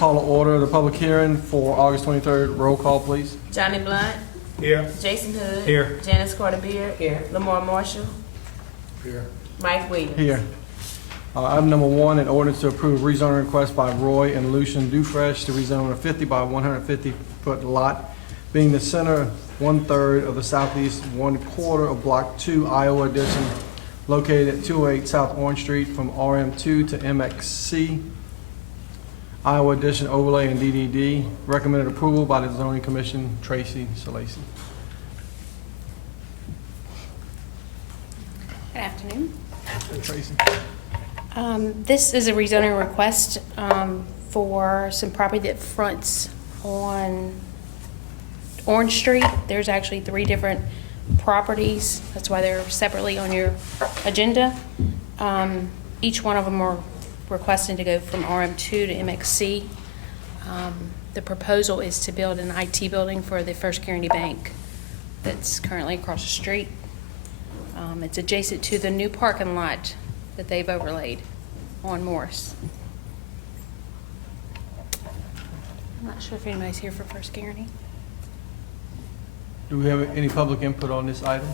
call to order the public hearing for August 23rd. Roll call, please. Johnny Blunt. Here. Jason Hood. Here. Janice Carter Beard. Here. Lamar Marshall. Here. Mike Williams. Here. Item number 1, an ordinance to approve rezoning request by Roy and Lucian Dufresh to rezone a 50 by 150 foot lot, being the center 1/3 of the southeast 1/4 of Block 2 Iowa Edition, located at 208 South Orange Street, from RM2 to MXC Iowa Edition overlay and DDD. Recommended approval by the Zoning Commission. Tracy Salacy. Good afternoon. Tracy. This is a rezoning request for some property that fronts on Orange Street. There's actually 3 different properties. That's why they're separately on your agenda. Each one of them are requesting to go from RM2 to MXC. The proposal is to build an IT building for the First Guaranty Bank that's currently across the street. It's adjacent to the new parking lot that they've overlaid on Morris. I'm not sure if anybody's here for First Guaranty. Do we have any public input on this item?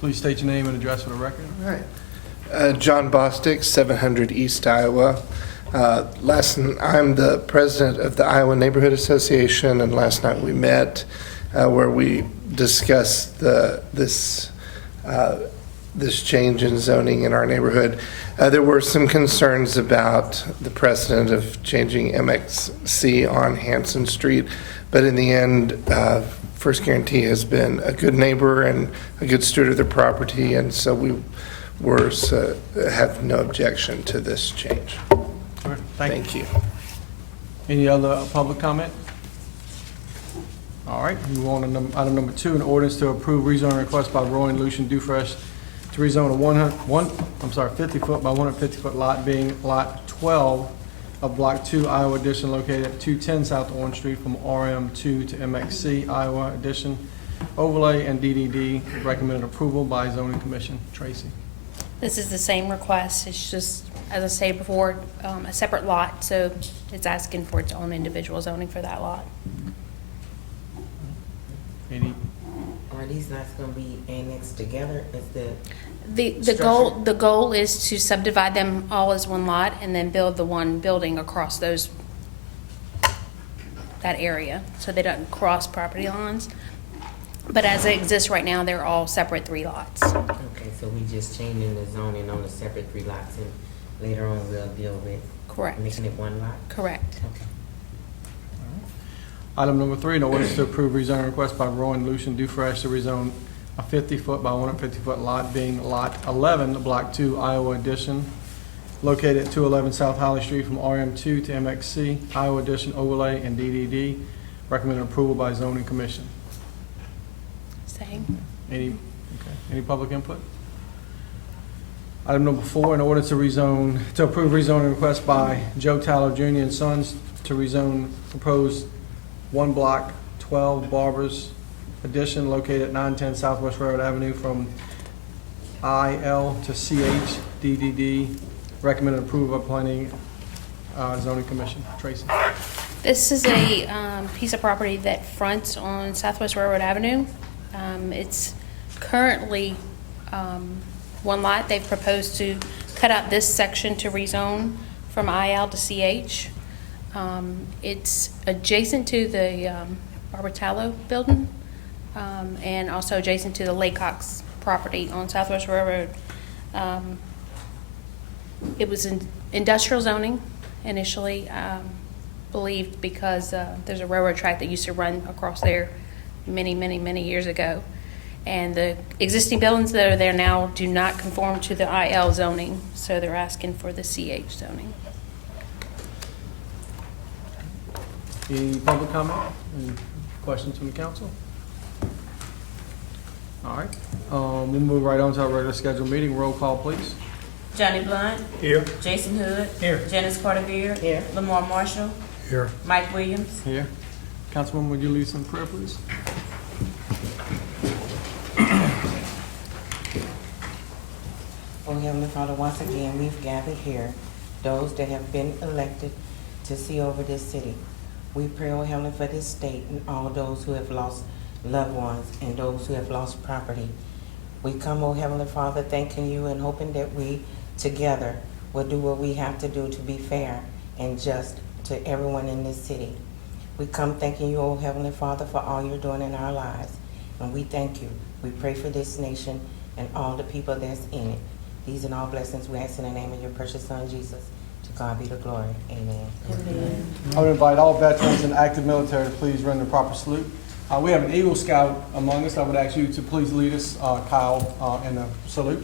Please state your name and address for the record. All right. John Bostick, 700 East Iowa. I'm the president of the Iowa Neighborhood Association, and last night we met where we discussed this change in zoning in our neighborhood. There were some concerns about the precedent of changing MXC on Hanson Street, but in the end, First Guarantee has been a good neighbor and a good steward of their property, and so we have no objection to this change. All right, thank you. Thank you. Any other public comment? All right, move on to item number 2, an ordinance to approve rezoning request by Roy and Lucian Dufresh to rezone a 50 foot by 150 foot lot, being lot 12 of Block 2 Iowa Edition, located at 210 South Orange Street, from RM2 to MXC Iowa Edition overlay and DDD. Recommended approval by Zoning Commission. Tracy. This is the same request. It's just, as I said before, a separate lot, so it's asking for its own individual zoning for that lot. Any? Are these lots gonna be annexed together? Is The goal is to subdivide them all as one lot and then build the one building across that area, so they don't cross property lines. But as it exists right now, they're all separate 3 lots. okay, so we just changing the zoning on the separate 3 lots, and later on we'll deal with Correct. making it 1 lot? Correct. Okay. Item number 3, an ordinance to approve rezoning request by Roy and Lucian Dufresh to rezone a 50 foot by 150 foot lot, being lot 11, Block 2 Iowa Edition, located at 211 South Holly Street, from RM2 to MXC Iowa Edition overlay and DDD. Recommended approval by Zoning Commission. Same. Any public input? Item number 4, an ordinance to approve rezoning request by Joe Tyler Jr. and Sons to rezone proposed 1 block 12 Barbers Edition, located at 910 Southwest Railroad Avenue, from IL to CH DDD. Recommended approval by Planning Zoning Commission. Tracy. This is a piece of property that fronts on Southwest Railroad Avenue. It's currently 1 lot. They've proposed to cut out this section to rezone from IL to CH. It's adjacent to the Barbatallo building, and also adjacent to the Laycox property on Southwest Railroad. It was in industrial zoning initially, believed because there's a railroad track that used to run across there many years ago. And the existing buildings that are there now do not conform to the IL zoning, so they're asking for the CH zoning. Any public comment? Any questions from the council? All right, we'll move right on to our regular scheduled meeting. Roll call, please. Johnny Blunt. Here. Jason Hood. Here. Janice Carter Beard. Here. Lamar Marshall. Here. Mike Williams. Here. Councilwoman, would you lead some prayer, please? On Heavenly Father, once again, we've gathered here, those that have been elected to see over this city. We pray, oh Heavenly, for this state and all those who have lost loved ones and those who have lost property. We come, oh Heavenly Father, thanking you and hoping that we together will do what we have to do to be fair and just to everyone in this city. We come thanking you, oh Heavenly Father, for all you're doing in our lives. And we thank you. We pray for this nation and all the people that's in it. These and all blessings we ask in the name of your precious Son, Jesus. To God be the glory. Amen. Amen. I would invite all veterans and active military to please render the proper salute. We have an Eagle Scout among us. I would ask you to please lead us, Kyle, in the salute.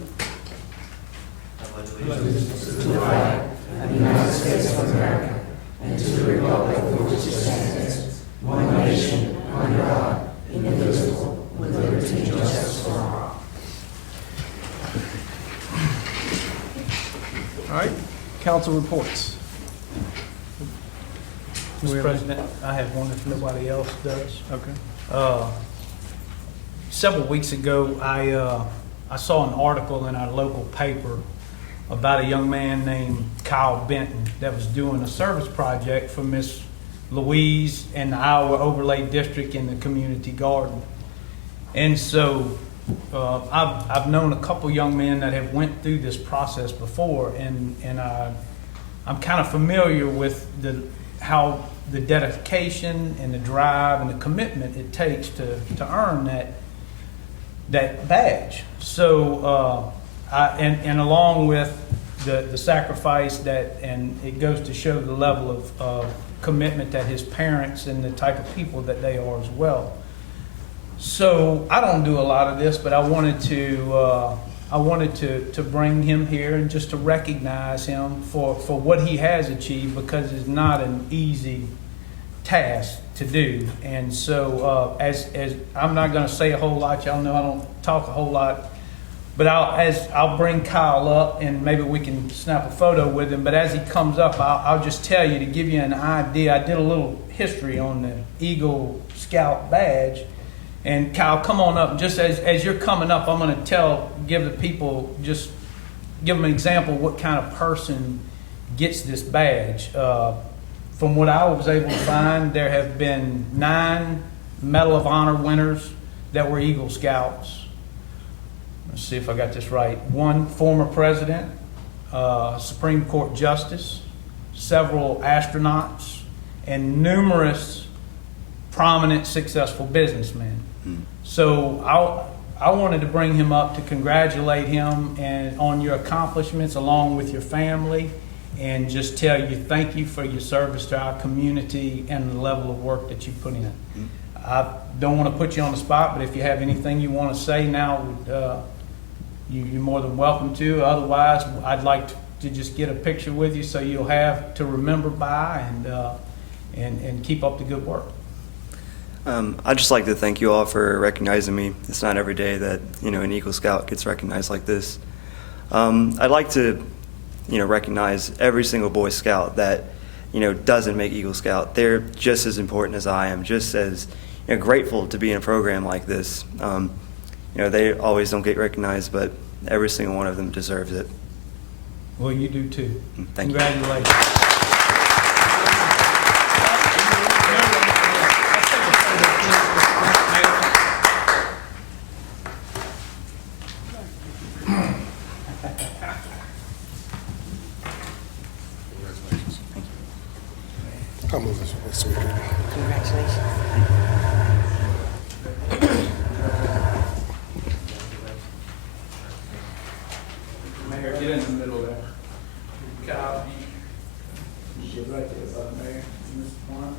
All right, council reports. Mr. President, I have one if nobody else does. Okay. Several weeks ago, I saw an article in our local paper about a young man named Kyle Benton that was doing a service project for Miss Louise and the Iowa Overlay District in the community garden. And so I've known a couple young men that have went through this process before, and I'm kind of familiar with how the dedication and the drive and the commitment it takes to earn that badge. So and along with the sacrifice and it goes to show the level of commitment that his parents and the type of people that they are as well. So I don't do a lot of this, but I wanted to bring him here and just to recognize him for what he has achieved, because it's not an easy task to do. And so as I'm not going to say a whole lot, y'all know I don't talk a whole lot, but I'll bring Kyle up and maybe we can snap a photo with him. But as he comes up, I'll just tell you to give you an idea. I did a little history on the Eagle Scout badge. And Kyle, come on up. Just as you're coming up, I'm going to give the people, just give them an example of what kind of person gets this badge. From what I was able to find, there have been 9 Medal of Honor winners that were Eagle Scouts. Let's see if I got this right. 1 former president, Supreme Court justice, several astronauts, and numerous prominent, successful businessmen. So I wanted to bring him up to congratulate him and on your accomplishments along with your family, and just tell you thank you for your service to our community and the level of work that you put in. I don't want to put you on the spot, but if you have anything you want to say now, you're more than welcome to. Otherwise, I'd like to just get a picture with you so you'll have to remember by, and keep up the good work. I'd just like to thank you all for recognizing me. It's not every day that an Eagle Scout gets recognized like this. I'd like to recognize every single Boy Scout that doesn't make Eagle Scout. They're just as important as I am, just as grateful to be in a program like this. They always don't get recognized, but every single one of them deserves it. Well, you do too. Thank you. Congratulations. I'll move this one, Speaker. Congratulations. Mayor, get in the middle there. Kyle, you get right there, Mayor. Mr. Warren.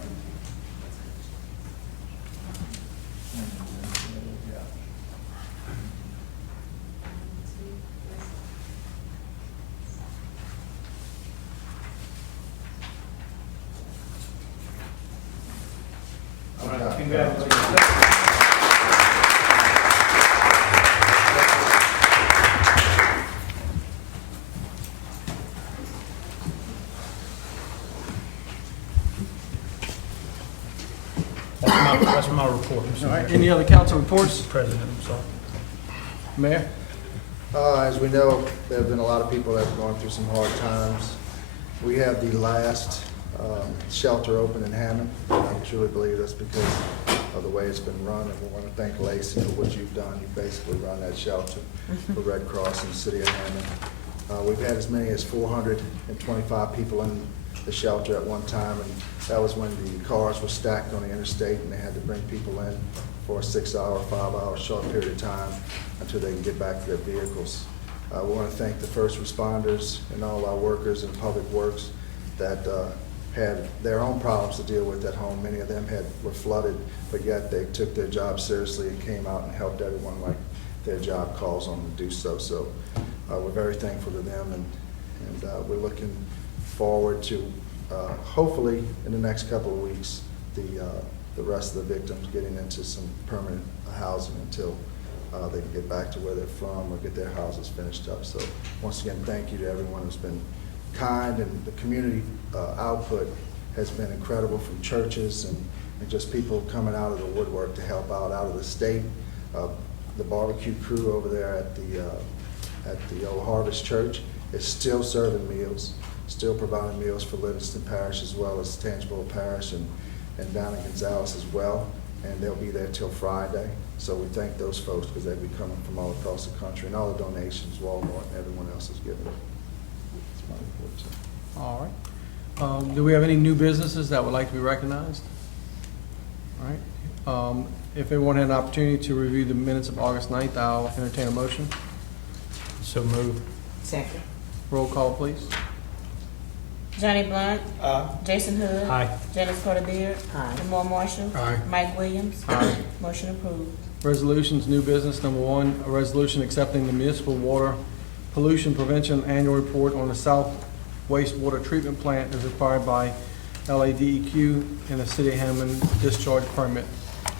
All right, congratulations. That's my report, Mr. All right, any other council reports? President, I'm sorry. Mayor? As we know, there have been a lot of people that have gone through some hard times. We have the last shelter open in Hammond. I truly believe that's because of the way it's been run, and we want to thank Lacey for what you've done. You basically run that shelter for Red Cross in the city of Hammond. We've had as many as 425 people in the shelter at one time, and that was when the cars were stacked on the interstate and they had to bring people in for a 6-hour, 5-hour short period of time until they can get back to their vehicles. We want to thank the first responders and all our workers in public works that had their own problems to deal with at home. Many of them were flooded, but yet they took their job seriously and came out and helped everyone like their job calls on them to do so. So we're very thankful to them, and we're looking forward to hopefully in the next couple of weeks the rest of the victims getting into some permanent housing until they can get back to where they're from or get their houses finished up. So once again, thank you to everyone who's been kind, and the community output has been incredible from churches and just people coming out of the woodwork to help out of the state. The barbecue crew over there at the Old Harvest Church is still serving meals, still providing meals for Livingston Parish as well as Tangipahoa Parish and down in Gonzales as well, and they'll be there till Friday. So we thank those folks because they'll be coming from all across the country, and all the donations Walmart and everyone else is giving. That's my report, sir. All right. Do we have any new businesses that would like to be recognized? All right. If everyone had an opportunity to review the minutes of August 9th, I'll entertain a motion. So move. Second. Roll call, please. Johnny Blunt. Jason Hood. Aye. Janice Carter Beard. Aye. Lamar Marshall. Aye. Mike Williams. Aye. Motion approved. Resolutions, new business, number one, a resolution accepting the municipal water pollution prevention annual report on the South Wastewater Treatment Plant as required by LADEQ and the City of Hammond discharge permit.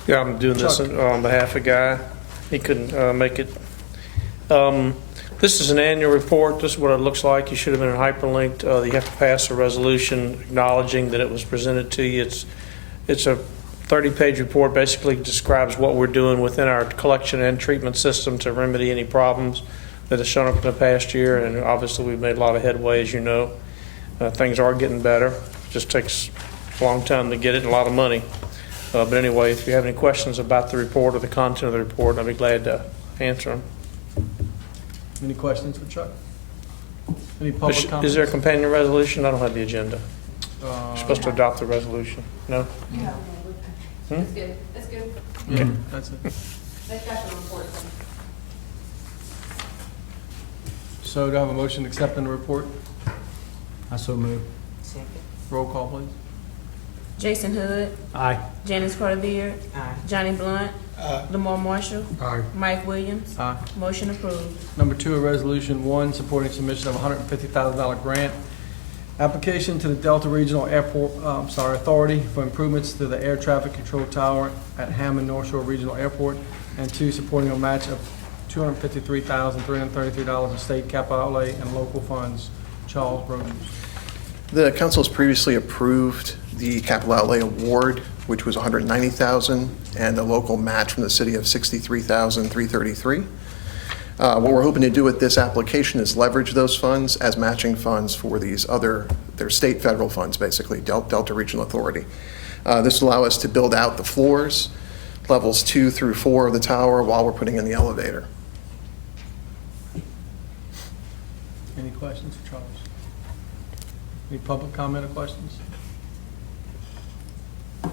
Yeah, I'm doing this Chuck. on behalf of Guy. He couldn't make it. This is an annual report. This is what it looks like. You should have been hyperlinked. You have to pass a resolution acknowledging that it was presented to you. It's a 30-page report, basically describes what we're doing within our collection and treatment system to remedy any problems that have shown up in the past year, and obviously we've made a lot of headway, as you know. Things are getting better. Just takes a long time to get it and a lot of money. But anyway, if you have any questions about the report or the content of the report, I'd be glad to answer them. Any questions for Chuck? Any public comments? Is there a companion resolution? I don't have the agenda. You're Uh, supposed to adopt the resolution. No? That's good, that's good. Yeah, that's it. That's got the report. So do I have a motion accepting the report? I so move. Second. Roll call, please. Jason Hood. Aye. Janice Carter Beard. Aye. Johnny Blunt. Lamar Marshall. Aye. Mike Williams. Aye. Motion approved. Number two, a resolution, one, supporting submission of a $150,000 grant application to the Delta Regional Airport, Authority for improvements to the air traffic control tower at Hammond North Shore Regional Airport, and two, supporting a match of $253,333 in state capital outlay and local funds. Charles Rogers. The council has previously approved the capital outlay award, which was $190,000, and a local match from the city of $63,333. What we're hoping to do with this application is leverage those funds as matching funds for these they're state federal funds, basically, Delta Regional Authority. This will allow us to build out the floors, levels 2 through 4 of the tower, while we're putting in the elevator. Any questions for Charles? Any public comment or questions? I'll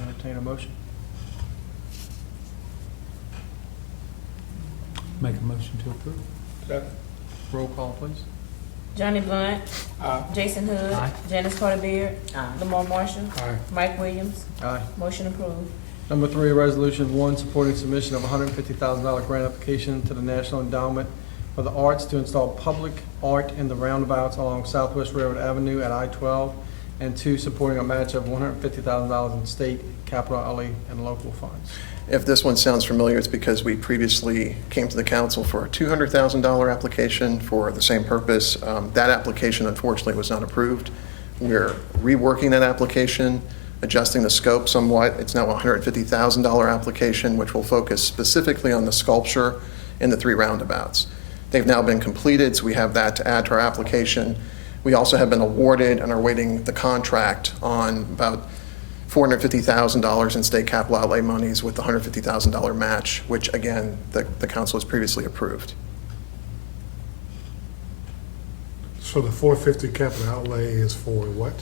entertain a motion. Make a motion to approve. Roll call, please. Johnny Blunt. Jason Hood. Aye. Janice Carter Beard. Aye. Lamar Marshall. Aye. Mike Williams. Aye. Motion approved. Number three, a resolution, one, supporting submission of a $150,000 grant application to the National Endowment for the Arts to install public art in the roundabouts along Southwest Railroad Avenue at I-12, and two, supporting a match of $150,000 in state capital outlay and local funds. If this one sounds familiar, it's because we previously came to the council for a $200,000 application for the same purpose. That application, unfortunately, was not approved. We're reworking that application, adjusting the scope somewhat. It's now a $150,000 application, which will focus specifically on the sculpture in the 3 roundabouts. They've now been completed, so we have that to add to our application. We also have been awarded and are waiting the contract on about $450,000 in state capital outlay monies with the $150,000 match, which again, the council has previously approved. So the 450 capital outlay is for what?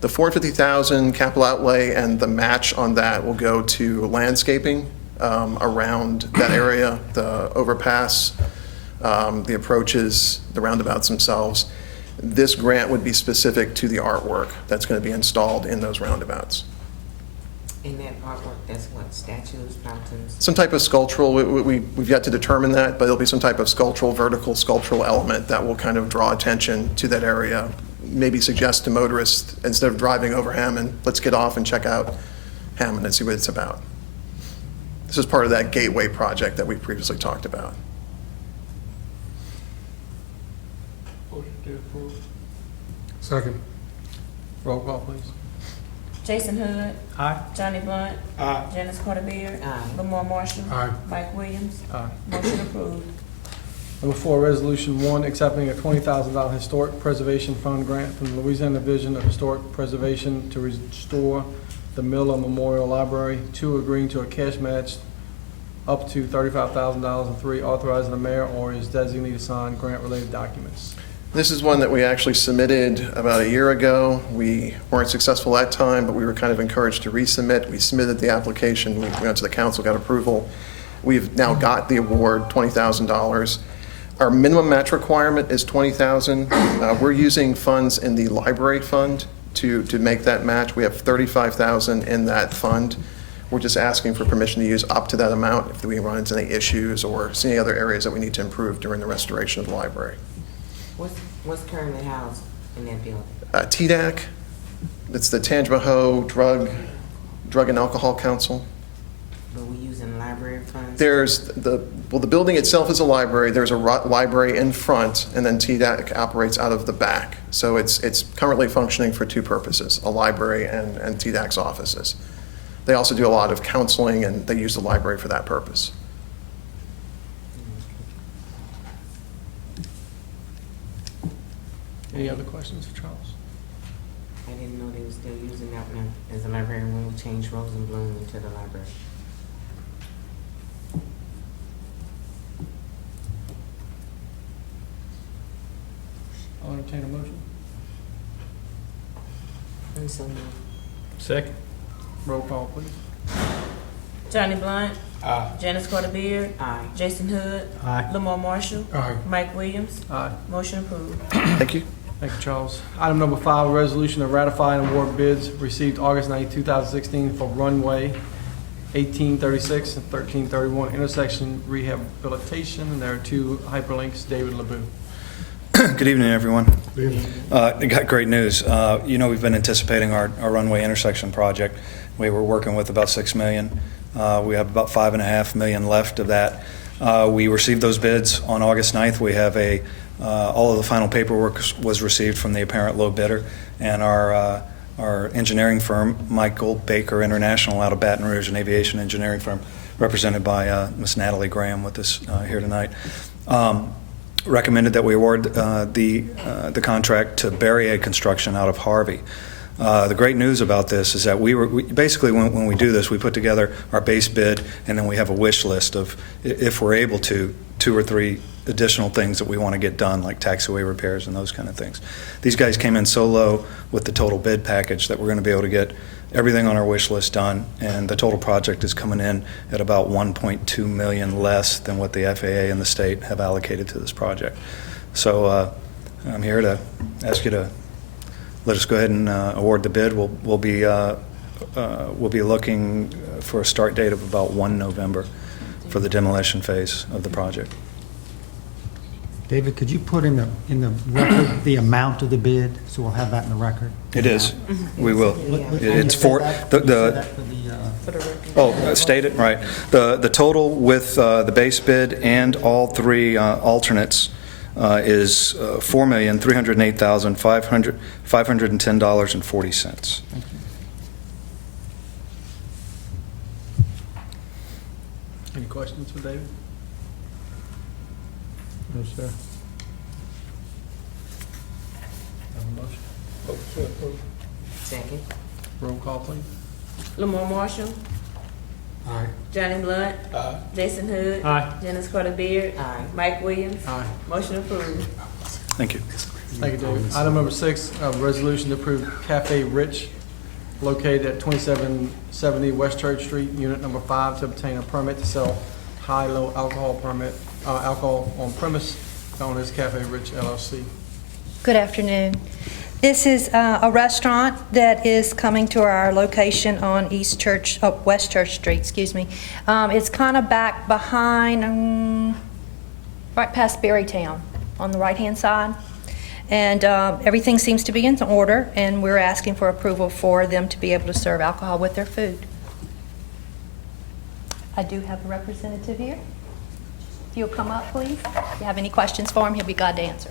The $450,000 capital outlay and the match on that will go to landscaping around that area, the overpass, the approaches, the roundabouts themselves. This grant would be specific to the artwork that's going to be installed in those roundabouts. In that artwork, that's what, statues, fountains? Some type of sculptural, we've yet to determine that, but there'll be some type of sculptural, vertical sculptural element that will kind of draw attention to that area. Maybe suggest to motorists, instead of driving over Hammond, let's get off and check out Hammond and see what it's about. This is part of that gateway project that we previously talked about. Second. Roll call, please. Jason Hood. Aye. Johnny Blunt. Aye. Janice Carter Beard. Aye. Lamar Marshall. Aye. Mike Williams. Aye. Motion approved. Number 4, Resolution 1, accepting a $20,000 Historic Preservation Fund grant from the Louisiana Division of Historic Preservation to restore the Miller Memorial Library. 2, agreeing to a cash match up to $35,000. And 3, authorizing the mayor or his designee to sign grant-related documents. This is one that we actually submitted about a year ago. We weren't successful that time, but we were kind of encouraged to resubmit. We submitted the application, we went to the council, got approval. We've now got the award, $20,000. Our minimum match requirement is $20,000. We're using funds in the library fund to make that match. We have $35,000 in that fund. We're just asking for permission to use up to that amount if we run into any issues or see any other areas that we need to improve during the restoration of the library. What's currently housed in that building? TDAC, it's the Tangipahoa Drug and Alcohol Council. But we using library funds? There's the building itself is a library. There's a library in front, and then TDAC operates out of the back. So it's currently functioning for 2 purposes, a library and TDAC's offices. They also do a lot of counseling, and they use the library for that purpose. Any other questions for Charles? I didn't know they were still using that one as a library when we changed Rosenblum into the library. I'll entertain a motion. And so moved. Second. Roll call, please. Johnny Blunt. Aye. Janice Carter Beard. Aye. Jason Hood. Aye. Lamar Marshall. Aye. Mike Williams. Aye. Motion approved. Thank you. Thank you, Charles. Item number 5, a resolution to ratify and award bids received August 9, 2016 for runway 1836 and 1331 intersection rehabilitation. And there are 2 hyperlinks. David LeBeau. Good evening, everyone. I got great news. We've been anticipating our runway intersection project. We were working with about $6 million. We have about $5.5 million left of that. We received those bids on August 9th. We have all of the final paperwork was received from the apparent low bidder, and our engineering firm, Michael Baker International, out of Baton Rouge, an aviation engineering firm, represented by Miss Natalie Graham with us here tonight, recommended that we award the contract to Barrier Construction out of Harvey. The great news about this is that we basically, when we do this, we put together our base bid, and then we have a wish list of, if we're able to, 2 or 3 additional things that we want to get done, like taxiway repairs and those kind of things. These guys came in so low with the total bid package that we're going to be able to get everything on our wish list done, and the total project is coming in at about $1.2 million less than what the FAA and the state have allocated to this project. So I'm here to ask you to let us go ahead and award the bid. We'll be looking for a start date of about 1 November for the demolition phase of the project. David, could you put in the record the amount of the bid, so we'll have that in the record? It is. We will. It's for state it right. The total with the base bid and all 3 alternates is $4,308,510.40. questions for David? No, sir. Have a motion? Vote to approve. Second. Roll call, please. Lamar Marshall. Aye. Johnny Blunt. Jason Hood. Aye. Janice Carter Beard. Aye. Mike Williams. Aye. Motion approved. Thank you. Thank you, David. Item number 6, resolution to approve Cafe Rich located at 2770 West Church Street, unit number 5, to obtain a permit to sell high-low alcohol on premise, known as Cafe Rich LLC. Good afternoon. This is a restaurant that is coming to our location on West Church Street, excuse me. It's kind of back behind, right past Berrytown on the right-hand side. And everything seems to be in order, and we're asking for approval for them to be able to serve alcohol with their food. I do have a representative here. If you'll come up, please. If you have any questions for him, he'll be glad to answer.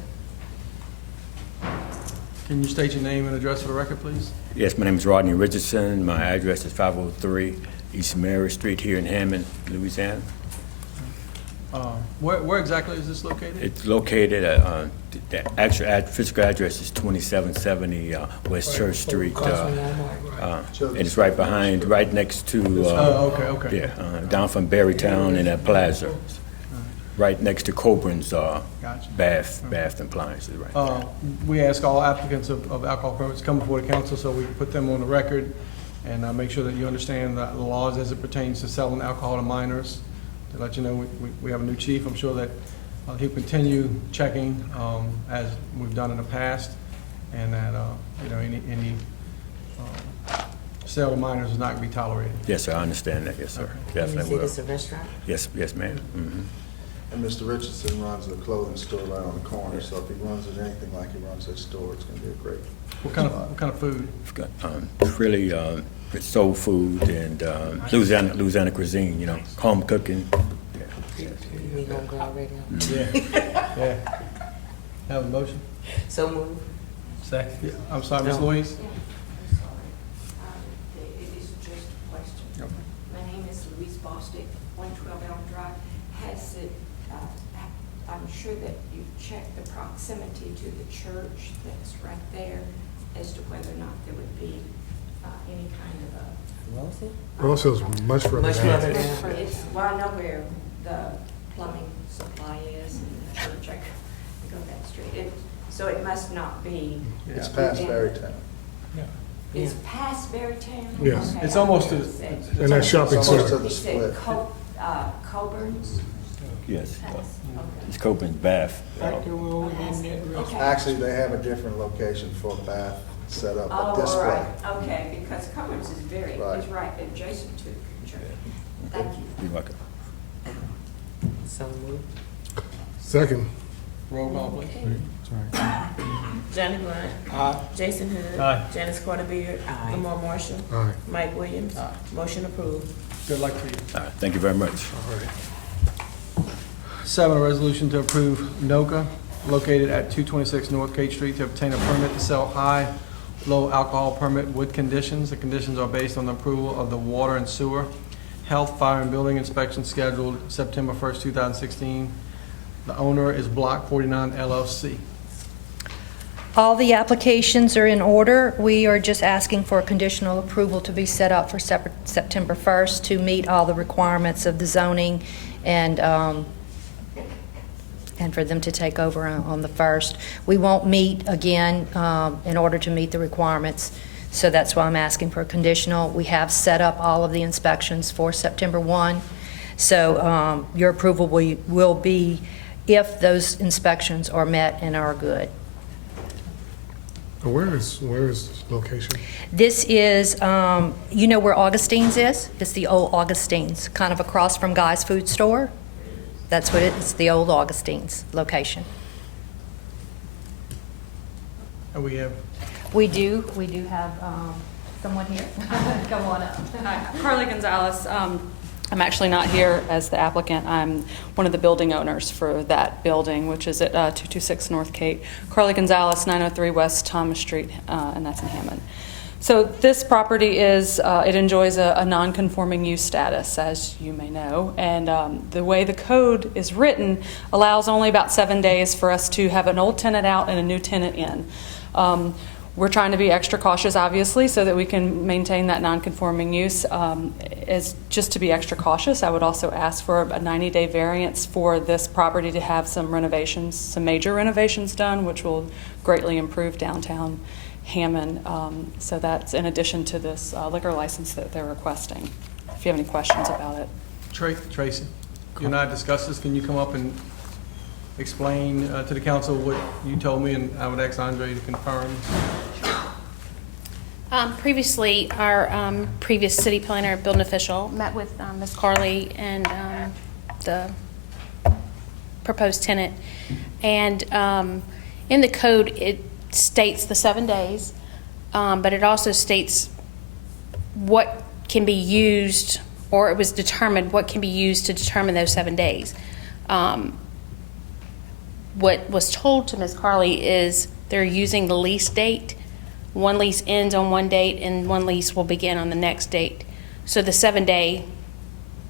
Can you state your name and address for the record, please? Yes, my name is Rodney Richardson. My address is 503 East Mary Street here in Hammond, Louisiana. Where exactly is this located? It's located at, the actual physical address is 2770 West Church Street. And it's right next to, okay. yeah, down from Berrytown in that plaza. Right next to Coburn's bath appliances, right. We ask all applicants of alcohol permits to come before the council so we can put them on the record and make sure that you understand the laws as it pertains to selling alcohol to minors. To let you know, we have a new chief. I'm sure that he'll continue checking as we've done in the past, and that any sale to minors is not going to be tolerated. Yes, sir, I understand that, yes, sir. Definitely will. Is this a restaurant? Yes, ma'am. Mm-hmm. And Mr. Richardson runs the clothing store right on the corner, so if he runs it anything like he runs that store, it's gonna be a great. What kind of food? We've got really it's soul food and Louisiana cuisine, home cooking. We gonna go already? Yeah. Have a motion? So move. Second. Yeah, I'm sorry, Ms. Louise? I'm sorry. It is just a question. Yep. My name is Louise Bostic, 112 Elm Drive. Has it, I'm sure that you've checked the proximity to the church that's right there as to whether or not there would be any kind of a. Russell's much further Much down. further down. It's, well, I know where the plumbing supply is and the church, I go that street. So it must not be. It's past Berrytown. It's past Berrytown? Yes. Okay, It's almost to, In that shopping It's almost center. to the He said split. Coburn's? Yes, Past, it's Coburn's bath. okay. Actually, they have a different location for bath set up, Oh, but this all way. right, okay, because Coburn's is Right. is right adjacent to the church. Thank you. You're welcome. So move. Second. roll call, please. Johnny Blunt. Jason Hood. Aye. Janice Carter Beard. Aye. Lamar Marshall. Aye. Mike Williams. Motion approved. Good luck to you. All right, thank you very much. 7, a resolution to approve NOCA located at 226 North Cate Street to obtain a permit to sell high-low alcohol permit with conditions. The conditions are based on the approval of the water and sewer, health, fire, and building inspection scheduled September 1st, 2016. The owner is Block 49 LLC. All the applications are in order. We are just asking for a conditional approval to be set up for September 1st to meet all the requirements of the zoning and for them to take over on the 1st. We won't meet again in order to meet the requirements, so that's why I'm asking for a conditional. We have set up all of the inspections for September 1, so your approval will be if those inspections are met and are good. Where is this location? This is, you know where Augustine's is? It's the old Augustine's, kind of across from Guy's Food Store. That's what it's the old Augustine's location. And we have We do have someone here. Come on up. Hi, Carly Gonzalez. I'm actually not here as the applicant. I'm one of the building owners for that building, which is at 226 North Cate. Carly Gonzalez, 903 West Thomas Street, and that's in Hammond. So this property is, it enjoys a non-conforming use status, as you may know. And the way the code is written allows only about 7 days for us to have an old tenant out and a new tenant in. We're trying to be extra cautious, obviously, so that we can maintain that non-conforming use. As just to be extra cautious, I would also ask for a 90-day variance for this property to have some renovations, some major renovations done, which will greatly improve downtown Hammond. So that's in addition to this liquor license that they're requesting. If you have any questions about it. Tracy, you and I discussed this. Can you come up and explain to the council what you told me, and I would ask Andre to confirm? Previously, our previous city planner, building official, met with Ms. Carly and the proposed tenant. And in the code, it states the 7 days, but it also states what can be used, or it was determined what can be used to determine those 7 days. What was told to Ms. Carly is they're using the lease date. One lease ends on one date and one lease will begin on the next date. So the 7 day,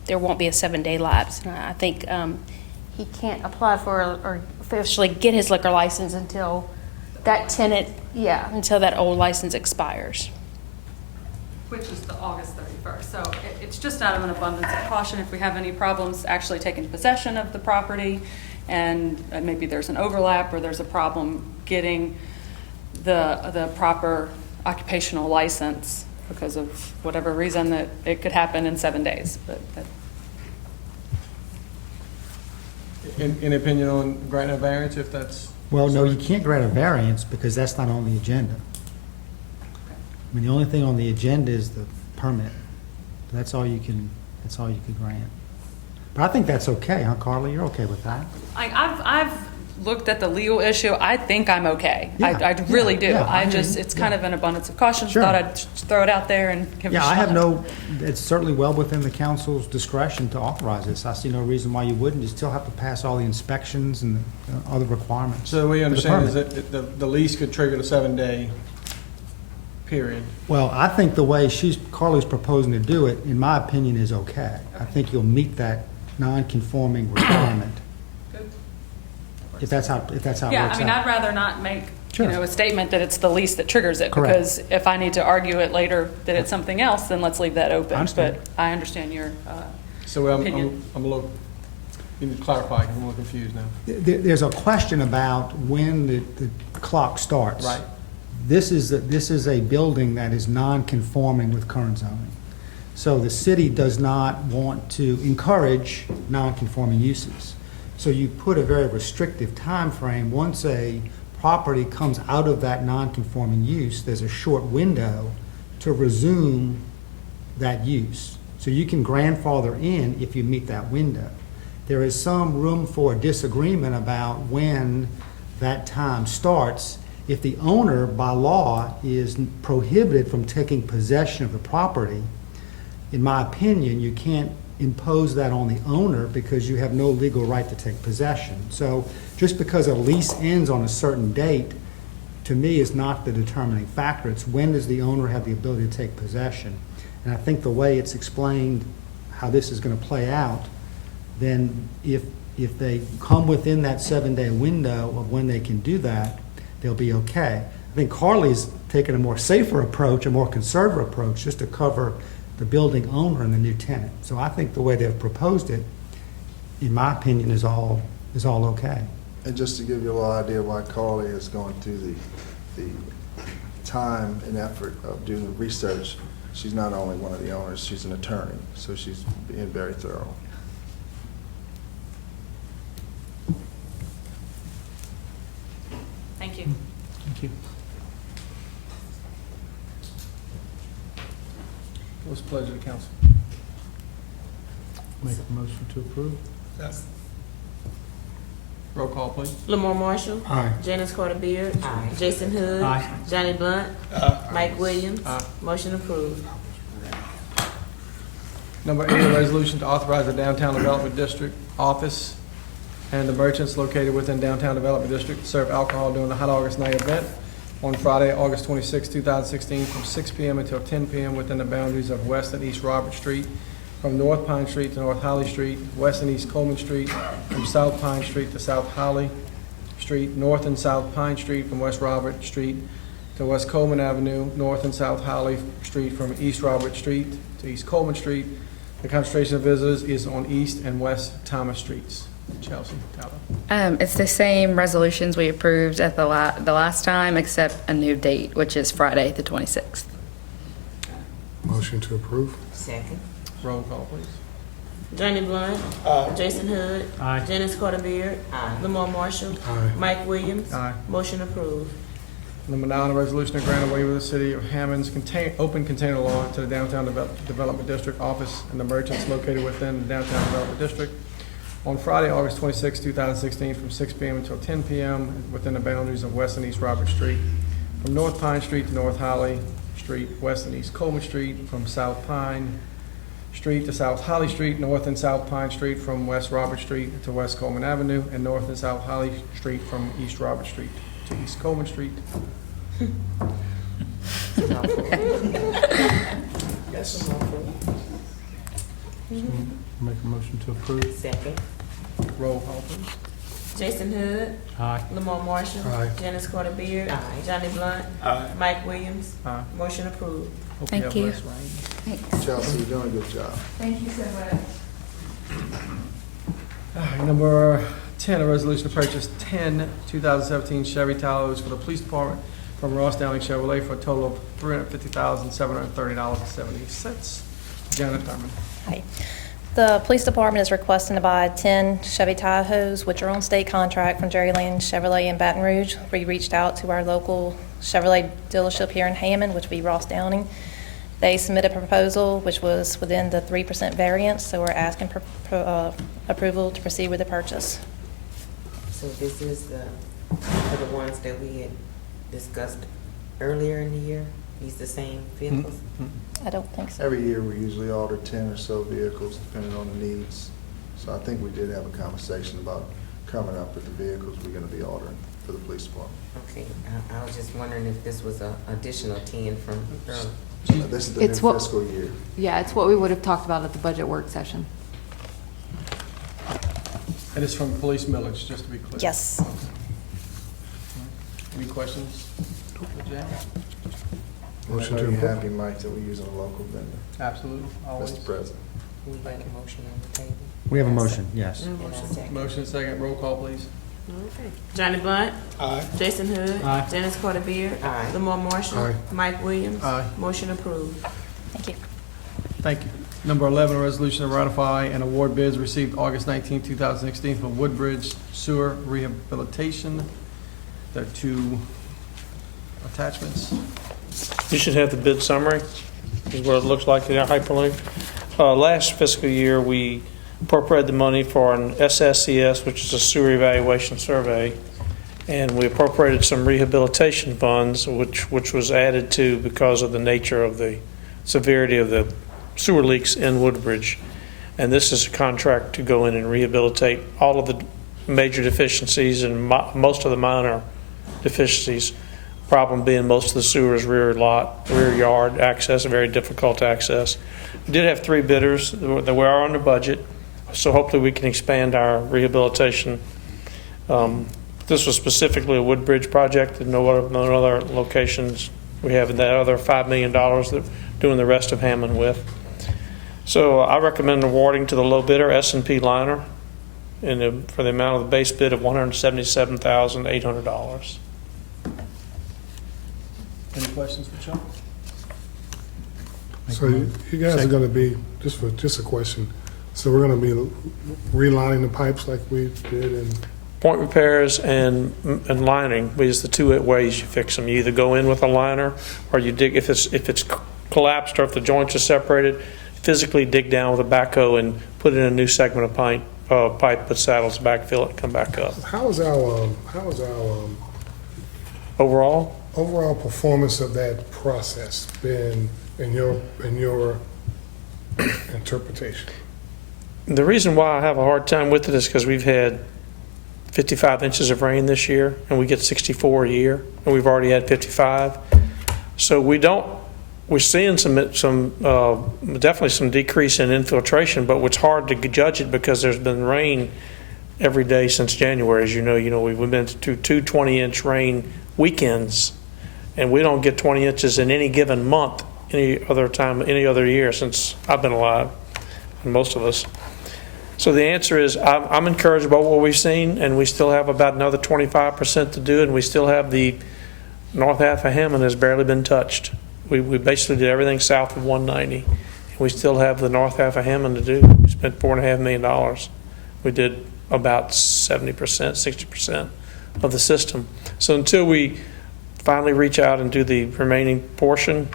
there won't be a 7 day lapse. I think he can't apply for or officially get his liquor license until that tenant, until that old license expires. Which is the August 31st. So it's just out of an abundance of caution. If we have any problems actually taking possession of the property, and maybe there's an overlap or there's a problem getting the proper occupational license because of whatever reason, that it could happen in 7 days. But Any opinion on granting a variance if that's? Well, no, you can't grant a variance because that's not on the agenda. I mean, the only thing on the agenda is the permit. That's all you can grant. But I think that's okay, huh, Carly? You're okay with that? I've looked at the legal issue. I think I'm okay. Yeah, I really do. yeah, It's kind of an abundance of caution. Sure. Thought I'd throw it out there and give it a shot. Yeah, I have it's certainly well within the council's discretion to authorize this. I see no reason why you wouldn't. You still have to pass all the inspections and other requirements. So we understand is permit. that the lease could trigger the 7 day period. Well, I think the way Carly's proposing to do it, in my opinion, is okay. I think you'll meet that non-conforming requirement. Good. If that's how it works out. Yeah, I mean, I'd rather not make, Sure. a statement that it's the lease that triggers it. Correct. Because if I need to argue it later that it's something else, then let's leave that open. I understand. But I understand your So opinion. I'm a little, you need to clarify, I'm a little confused now. There's a question about when the clock starts. Right. This is a building that is non-conforming with current zoning. So the city does not want to encourage non-conforming uses. So you put a very restrictive time frame. Once a property comes out of that non-conforming use, there's a short window to resume that use. So you can grandfather in if you meet that window. There is some room for disagreement about when that time starts. If the owner, by law, is prohibited from taking possession of the property, in my opinion, you can't impose that on the owner because you have no legal right to take possession. So just because a lease ends on a certain date, to me, is not the determining factor. It's when does the owner have the ability to take possession. And I think the way it's explained how this is going to play out, then if they come within that 7 day window of when they can do that, they'll be okay. I think Carly's taken a more safer approach, a more conservative approach, just to cover the building owner and the new tenant. So I think the way they've proposed it, in my opinion, is all okay. And just to give you a little idea why Carly is going through the time and effort of doing the research, she's not only one of the owners, she's an attorney, so she's being very thorough. Thank you. Thank you. What's the pleasure of the council? Make a motion to approve. Roll call, please. Lamar Marshall. Aye. Janice Carter Beard. Aye. Jason Hood. Aye. Johnny Blunt. Mike Williams. Motion approved. Number 8, a resolution to authorize the Downtown Development District Office and the merchants located within Downtown Development District to serve alcohol during the Hot August Night event on Friday, August 26, 2016, from 6 p.m. until 10 p.m. within the boundaries of West and East Robert Street, from North Pine Street to North Holly Street, West and East Coleman Street, from South Pine Street to South Holly Street, North and South Pine Street from West Robert Street to West Coleman Avenue, North and South Holly Street from East Robert Street to East Coleman Street. The concentration of visitors is on East and West Thomas Streets. Chelsea, Tyler. It's the same resolutions we approved at the last time, except a new date, which is Friday, the 26th. Motion to approve. Second. Roll call, please. Johnny Blunt. Jason Hood. Aye. Janice Carter Beard. Lamar Marshall. Aye. Mike Williams. Aye. Motion approved. Number 9, a resolution to grant a waiver of the city of Hammond's open container law to the Downtown Development District office and the merchants located within the Downtown Development District on Friday, August 26, 2016, from 6 p.m. until 10 p.m. within the boundaries of West and East Robert Street, from North Pine Street to North Holly Street, West and East Coleman Street, from South Pine Street to South Holly Street, North and South Pine Street from West Robert Street to West Coleman Avenue, and North and South Holly Street from East Robert Street to East Coleman Street. Yes. Make a motion to approve. Second. Roll call, please. Jason Hood. Aye. Lamar Marshall. Aye. Janice Carter Beard. Aye. Johnny Blunt. Mike Williams. Aye. Motion approved. Hope Thank have you. less rain. Thanks. Chelsea, you're doing a good job. Thank you so much. Number 10, a resolution to purchase 10 2017 Chevy Tahoes for the police department from Ross Downing Chevrolet for a total of $350,730.70. Janet Thurman. Hi. The police department is requesting to buy 10 Chevy Tahoes, which are on state contract from Jerry Lynn Chevrolet in Baton Rouge. We reached out to our local Chevrolet dealership here in Hammond, which would be Ross Downing. They submitted a proposal which was within the 3% variance, so we're asking approval to proceed with the purchase. So this is for the ones that we had discussed earlier in the year? These the same vehicles? I don't think so. Every year, we usually order 10 or so vehicles, depending on the needs. So I think we did have a conversation about coming up with the vehicles we're gonna be ordering for the police department. Okay, I was just wondering if this was an additional 10 from earlier. This is the new fiscal year. Yeah, it's what we would have talked about at the budget work session. And it's from police millage, just to be clear. Yes. Any questions? Janet? Motion I to know you're approve. happy, Mike, that we're using a local vendor. Absolutely, always. Mr. President. We got a motion on the table. We have a motion, yes. And a second. Motion second, roll call, please. Okay. Johnny Blunt. Jason Hood. Aye. Janice Carter Beard. Aye. Lamar Marshall. Aye. Mike Williams. Aye. Motion approved. Thank you. Thank you. Number 11, a resolution to ratify and award bids received August 19, 2016 for Woodbridge Sewer Rehabilitation. There are 2 attachments. You should have the bid summary, is what it looks like in our hyperlink. Last fiscal year, we appropriated the money for an SSES, which is a sewer evaluation survey, and we appropriated some rehabilitation funds, which was added to because of the nature of the severity of the sewer leaks in Woodbridge. And this is a contract to go in and rehabilitate all of the major deficiencies and most of the minor deficiencies. Problem being most of the sewer is rear yard access, very difficult to access. We did have 3 bidders that were on the budget, so hopefully we can expand our rehabilitation. This was specifically a Woodbridge project, and no other locations. We have that other $5 million that we're doing the rest of Hammond with. So I recommend awarding to the low bidder, S&P Liner, for the amount of the base bid of $177,800. Any questions for Chuck? So you guys are gonna be, just a question, so we're gonna be relining the pipes like we did in Point repairs and lining is the 2 ways you fix them. You either go in with a liner, or you dig, if it's collapsed or if the joints are separated, physically dig down with a backhoe and put in a new segment of pipe, put saddles back, fill it, come back up. How is our Overall, performance of that process been in your interpretation? the reason why I have a hard time with it is because we've had 55 inches of rain this year, and we get 64 a year. and we've already had 55. So we're seeing definitely some decrease in infiltration, but it's hard to judge it because there's been rain every day since January. As you know, we've been to two 20-inch rain weekends, and we don't get 20 inches in any given month any other year since I've been alive, and most of us. So the answer is I'm encouraged by what we've seen, and we still have about another 25% to do, and we still have the north half of Hammond has barely been touched. We basically did everything south of 190, and we still have the north half of Hammond to do. We spent $4.5 million. We did about 70%, 60% of the system. So until we finally reach out and do the remaining portion,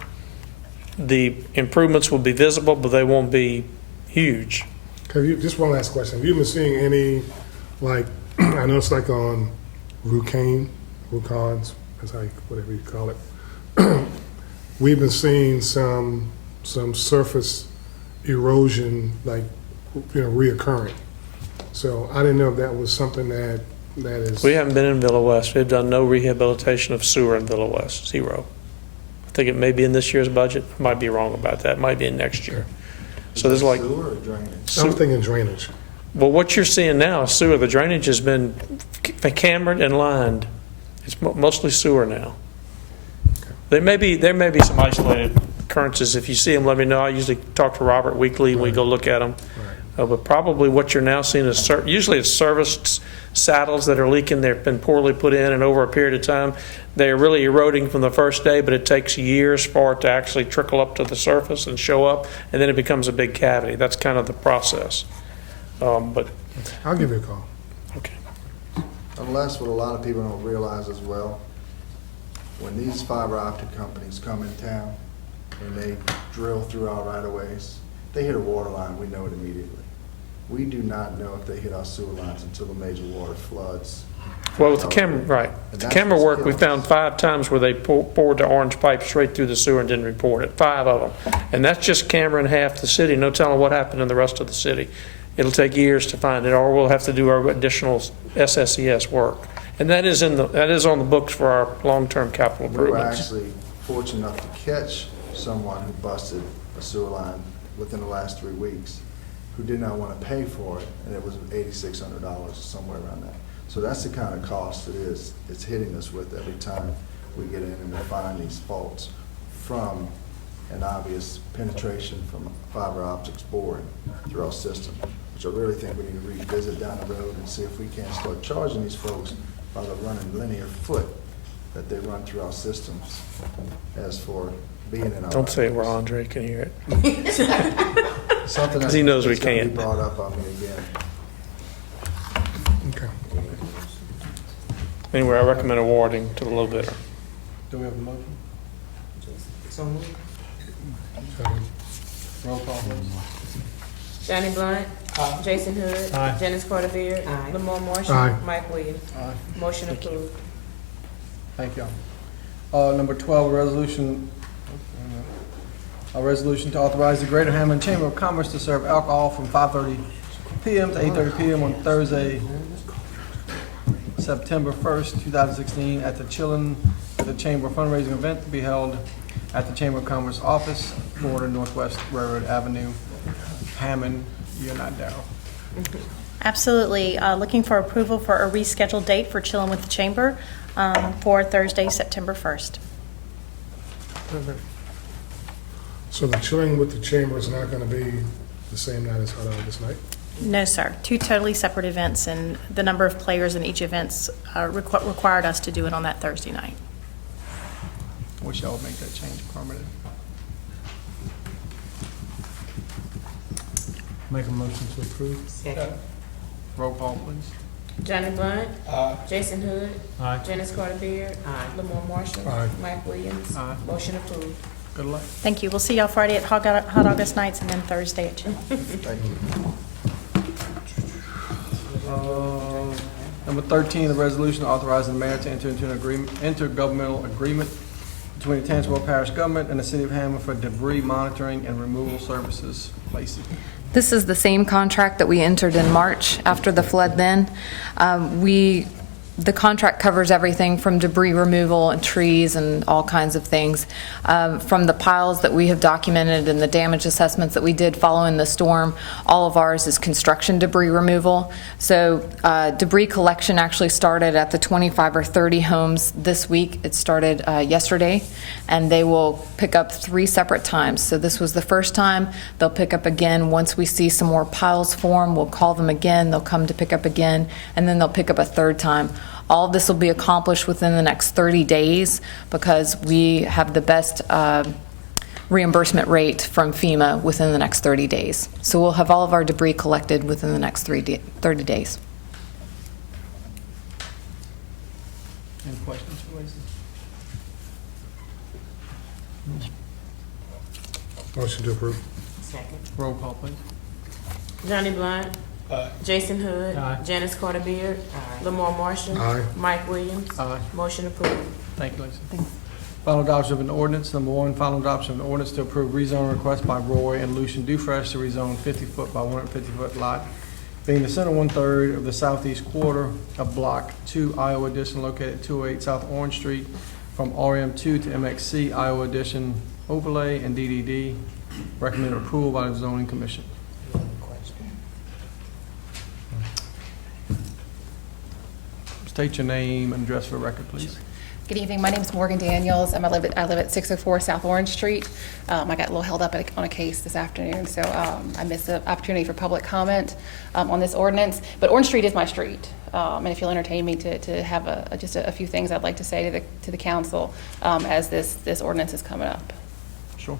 the improvements will be visible, but they won't be huge. Just one last question. Have you been seeing any, like, I know it's like on Rucans, that's whatever you call it. We've been seeing some surface erosion, like, reoccurring. So I didn't know if that was something that is. We haven't been in Villa West. We've done no rehabilitation of sewer in Villa West, 0. I think it may be in this year's budget. I might be wrong about that. It might be in next year. So there's like sewer or drainage? I'm thinking drainage. Well, what you're seeing now is sewer. The drainage has been cambered and lined. It's mostly sewer now. There may be some isolated occurrences. If you see them, let me know. I usually talk to Robert weekly, and we go look at them. But probably what you're now seeing is usually it's serviced saddles that are leaking. They've been poorly put in, and over a period of time, they're really eroding from the first day, but it takes years for it to actually trickle up to the surface and show up, and then it becomes a big cavity. That's kind of the process. But I'll give you a call. Okay. Unless what a lot of people don't realize as well, when these fiber optic companies come in town and they drill through our right-of-ways, they hit a water line, we know it immediately. We do not know if they hit our sewer lines until the major water floods. Well, with the camera, the camera work, we found 5 times where they poured the orange pipe straight through the sewer and didn't report it. 5 of them, and that's just camera in half the city. No telling what happened in the rest of the city. It'll take years to find it, or we'll have to do our additional SSES work, and that is on the books for our long-term capital improvements. We were actually fortunate enough to catch someone who busted a sewer line within the last 3 weeks, who did not want to pay for it, and it was $8,600 or somewhere around that. So that's the kind of cost it's hitting us with every time we get in and we find these faults from an obvious penetration from fiber optics boring through our system, which I really think we need to revisit down the road and see if we can't start charging these folks by the running linear foot that they run through our systems as for being in our. Don't say it where Andre can hear it. Something he knows we that's gonna be can't. brought up on me again. Okay. Anyway, I recommend awarding to the low bidder. Do we have a motion? So moved. Roll call, please. Johnny Blunt. Jason Hood. Aye. Janice Carter Beard. Aye. Lamar Marshall. Aye. Mike Williams. Motion approved. Thank y'all. Number 12, a resolution to authorize the Greater Hammond Chamber of Commerce to serve alcohol from 5:30 p.m. to 8:30 p.m. on Thursday, September 1st, 2016, at the Chamber fundraising event to be held at the Chamber of Commerce office, 400 Northwest Railroad Avenue, Hammond. You're not Darryl. Absolutely. Looking for approval for a rescheduled date for Chillin' with the Chamber for Thursday, September 1st. So the chilling with the chamber is not going to be the same night as Hot August Night? No, sir. 2 totally separate events, and the number of players in each event required us to do it on that Thursday night. Wish y'all would make that change permanent. Make a motion to approve. Second. Roll call, please. Johnny Blunt. Jason Hood. Aye. Janice Carter Beard. Lamar Marshall. Aye. Mike Williams. Aye. Motion approved. Good luck. Thank you. We'll see y'all Friday at Hot August Nights and then Thursday at Chillin'. Thank you. Number 13, the resolution authorizing the mayor to enter into an intergovernmental agreement between the Tangipahoa Parish Government and the City of Hammond for debris monitoring and removal services. Lacey. This is the same contract that we entered in March after the flood then. We The contract covers everything from debris removal and trees and all kinds of things. From the piles that we have documented and the damage assessments that we did following the storm, all of ours is construction debris removal. So debris collection actually started at the 25 or 30 homes this week. It started yesterday, and they will pick up 3 separate times. So this was the first time. They'll pick up again once we see some more piles form. We'll call them again. They'll come to pick up again, and then they'll pick up a third time. All of this will be accomplished within the next 30 days because we have the best reimbursement rate from FEMA within the next 30 days. So we'll have all of our debris collected within the next 30 days. Any questions for Lacey? Motion to approve. Second. Roll call, please. Johnny Blunt. Jason Hood. Janice Carter Beard. Lamar Marshall. Aye. Mike Williams. Aye. Motion approved. Thank you, Lacey. Final adoption of an ordinance. Number 1, final adoption of an ordinance to approve rezoning request by Roy and Lucian Dufresh to rezone 50-foot by 150-foot lot, being the center 1/3 of the southeast quarter of Block 2 Iowa Edition located at 208 South Orange Street from RM2 to MXC Iowa Edition overlay and DDD. Recommended approval by the zoning commission. State your name and address for the record, please. Good evening. My name is Morgan Daniels. I live at 604 South Orange Street. I got a little held up on a case this afternoon, so I missed the opportunity for public comment on this ordinance. But Orange Street is my street, and if you'll entertain me to have just a few things I'd like to say to the council as this ordinance is coming up. Sure.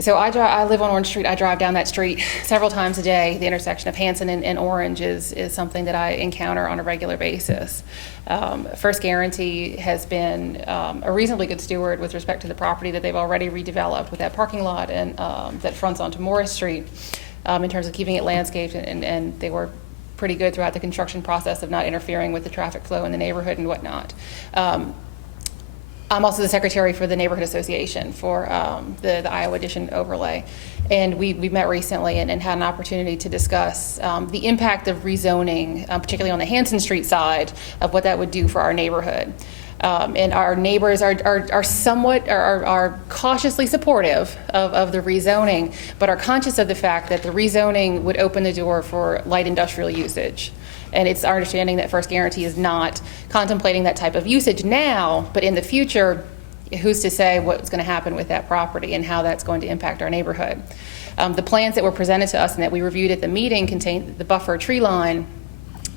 So I live on Orange Street. I drive down that street several times a day. The intersection of Hanson and Orange is something that I encounter on a regular basis. First Guarantee has been a reasonably good steward with respect to the property that they've already redeveloped with that parking lot and that fronts onto Morris Street in terms of keeping it landscaped, and they were pretty good throughout the construction process of not interfering with the traffic flow in the neighborhood and whatnot. I'm also the secretary for the neighborhood association for the Iowa Edition overlay. And we met recently and had an opportunity to discuss the impact of rezoning, particularly on the Hanson Street side, of what that would do for our neighborhood. And our neighbors are cautiously supportive of the rezoning, but are conscious of the fact that the rezoning would open the door for light industrial usage. And it's our understanding that First Guarantee is not contemplating that type of usage now, but in the future, who's to say what's going to happen with that property and how that's going to impact our neighborhood. The plans that were presented to us and that we reviewed at the meeting contained the buffer tree line.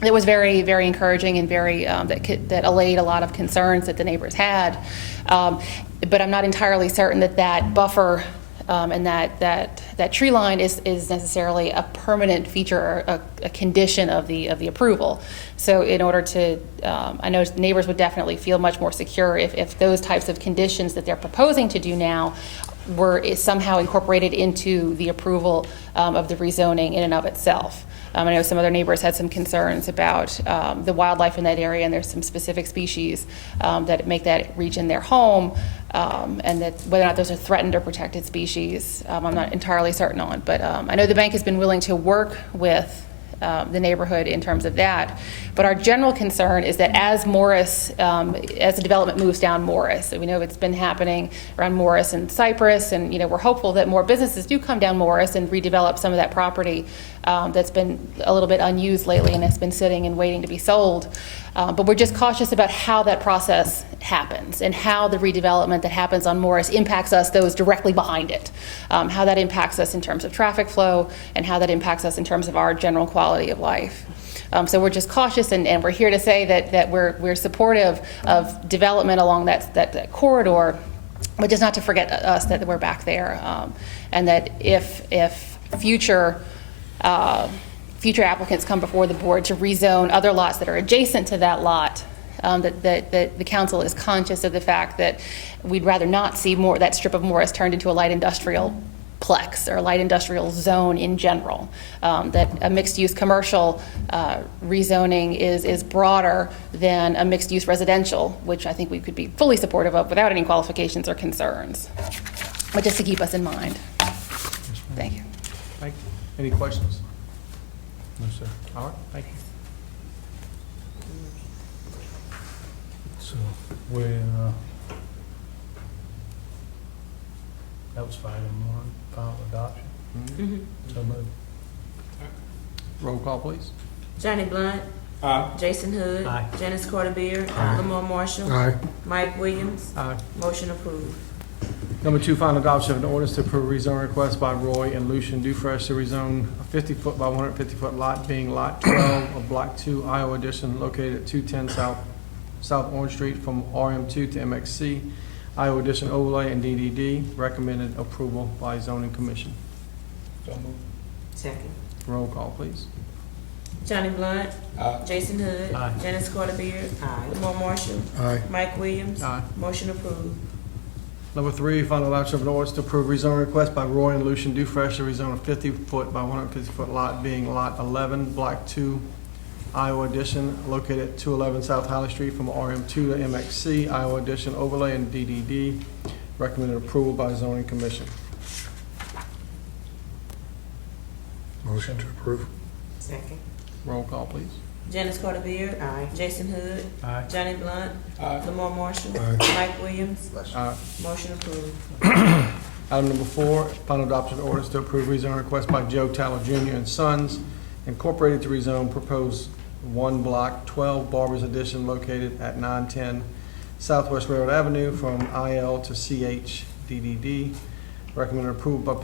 It was very, very encouraging and very that allayed a lot of concerns that the neighbors had. But I'm not entirely certain that buffer and that tree line is necessarily a permanent feature or a condition of the approval. So in order to, I know neighbors would definitely feel much more secure if those types of conditions that they're proposing to do now were somehow incorporated into the approval of the rezoning in and of itself. I know some other neighbors had some concerns about the wildlife in that area, and there's some specific species that make that region their home, and that whether or not those are threatened or protected species, I'm not entirely certain on. But I know the bank has been willing to work with the neighborhood in terms of that. But our general concern is that as the development moves down Morris, we know it's been happening around Morris and Cypress, and we're hopeful that more businesses do come down Morris and redevelop some of that property that's been a little bit unused lately and has been sitting and waiting to be sold. But we're just cautious about how that process happens and how the redevelopment that happens on Morris impacts us, those directly behind it, how that impacts us in terms of traffic flow and how that impacts us in terms of our general quality of life. So we're just cautious, and we're here to say that we're supportive of development along that corridor, but just not to forget us that we're back there, and that if future applicants come before the board to rezone other lots that are adjacent to that lot, that the council is conscious of the fact that we'd rather not see that strip of Morris turned into a light industrial plex or a light industrial zone in general. That a mixed-use commercial rezoning is broader than a mixed-use residential, which I think we could be fully supportive of without any qualifications or concerns. But just to keep us in mind. Thank you. Thank you. Any questions? No, sir. All right, thank you. That was 5-1, final adoption. Mhm. So moved. Roll call, please. Johnny Blunt. Jason Hood. Aye. Janice Carter Beard. Aye. Lamar Marshall. Aye. Mike Williams. Aye. Motion approved. Number 2, final adoption of an ordinance to approve rezone request by Roy and Lucian Dufresh to rezone a 50-foot by 150-foot lot, being Lot 12 of Block 2, Iowa Edition, located at 210 South Orange Street, from RM2 to MXC, Iowa Edition overlay and DDD. Recommended approval by zoning commission. So moved. Second. Roll call, please. Johnny Blunt. Jason Hood. Aye. Janice Carter Beard. Aye. Lamar Marshall. Aye. Mike Williams. Aye. Motion approved. Number 3, final adoption of an ordinance to approve rezone request by Roy and Lucian Dufresh to rezone a 50-foot by 150-foot lot, being Lot 11, Block 2, Iowa Edition, located at 211 South Holly Street, from RM2 to MXC, Iowa Edition overlay and DDD. Recommended approval by zoning commission. Motion to approve. Second. Roll call, please. Janice Carter Beard. Aye. Jason Hood. Aye. Johnny Blunt. Lamar Marshall. Aye. Mike Williams. Aye. Motion approved. Item number 4, final adoption of orders to approve rezone request by Joe Tallow Jr. and Sons Incorporated to rezone proposed 1 block 12 Barbers Edition, located at 910 Southwest Railroad Avenue, from IL to CH DDD. Recommended approval by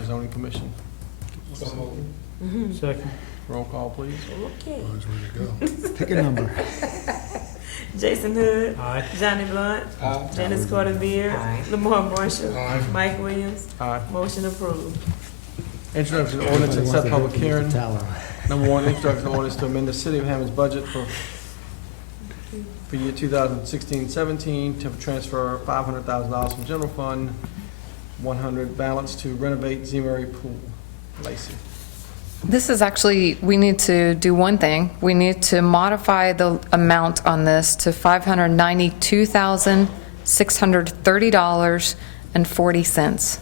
zoning commission. So moved. Second. Roll call, please. Okay. Mine's ready to go. Pick a number. Jason Hood. Aye. Johnny Blunt. Janice Carter Beard. Aye. Lamar Marshall. Aye. Mike Williams. Aye. Motion approved. Introduction of ordinance and set public hearing. Tallow. Number 1, introduction of ordinance to amend the City of Hammond's budget for year 2016-17 to transfer $500,000 from general fund 100 balance to renovate Zemery Pool. Lacey. This is actually, we need to do one thing. We need to modify the amount on this to $592,630.40.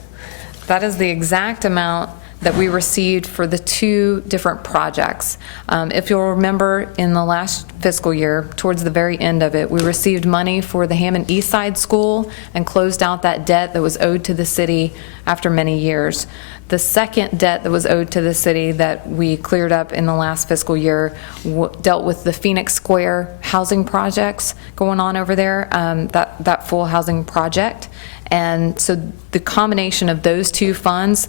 That is the exact amount that we received for the 2 different projects. If you'll remember, in the last fiscal year, towards the very end of it, we received money for the Hammond East Side School and closed out that debt that was owed to the city after many years. The second debt that was owed to the city that we cleared up in the last fiscal year dealt with the Phoenix Square housing projects going on over there, that full housing project. And so the combination of those 2 funds,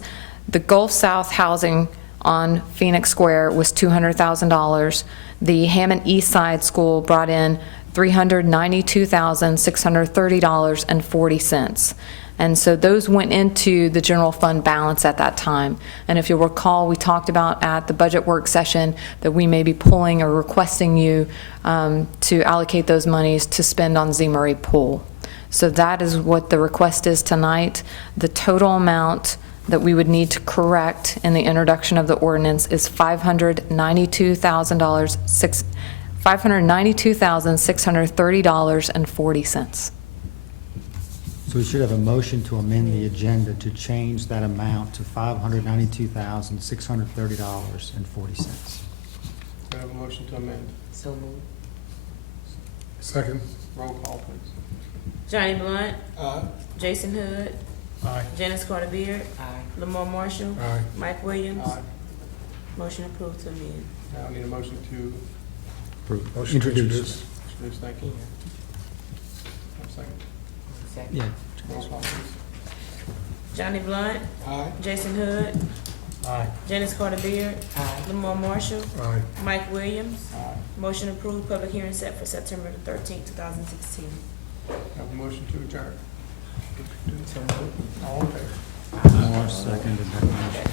the Gulf South housing on Phoenix Square was $200,000. The Hammond East Side School brought in $392,630.40. And so those went into the general fund balance at that time. And if you'll recall, we talked about at the budget work session that we may be pulling or requesting you to allocate those monies to spend on Zemery Pool. So that is what the request is tonight. The total amount that we would need to correct in the introduction of the ordinance is $592,630.40. So we should have a motion to amend the agenda to change that amount to $592,630.40. Do I have a motion to amend? So moved. Second. Roll call, please. Johnny Blunt. Jason Hood. Aye. Janice Carter Beard. Aye. Lamar Marshall. Aye. Mike Williams. Aye. Motion approved to amend. Now I need a motion to Motion to introduce. introduce. Thank you. Have a second. Second. Yeah. Roll call, please. Johnny Blunt. Jason Hood. Aye. Janice Carter Beard. Aye. Lamar Marshall. Aye. Mike Williams. Motion approved. Public hearing set for September the 13th, 2016. Have a motion to adjourn. So moved. All in favor? Moore seconded that motion.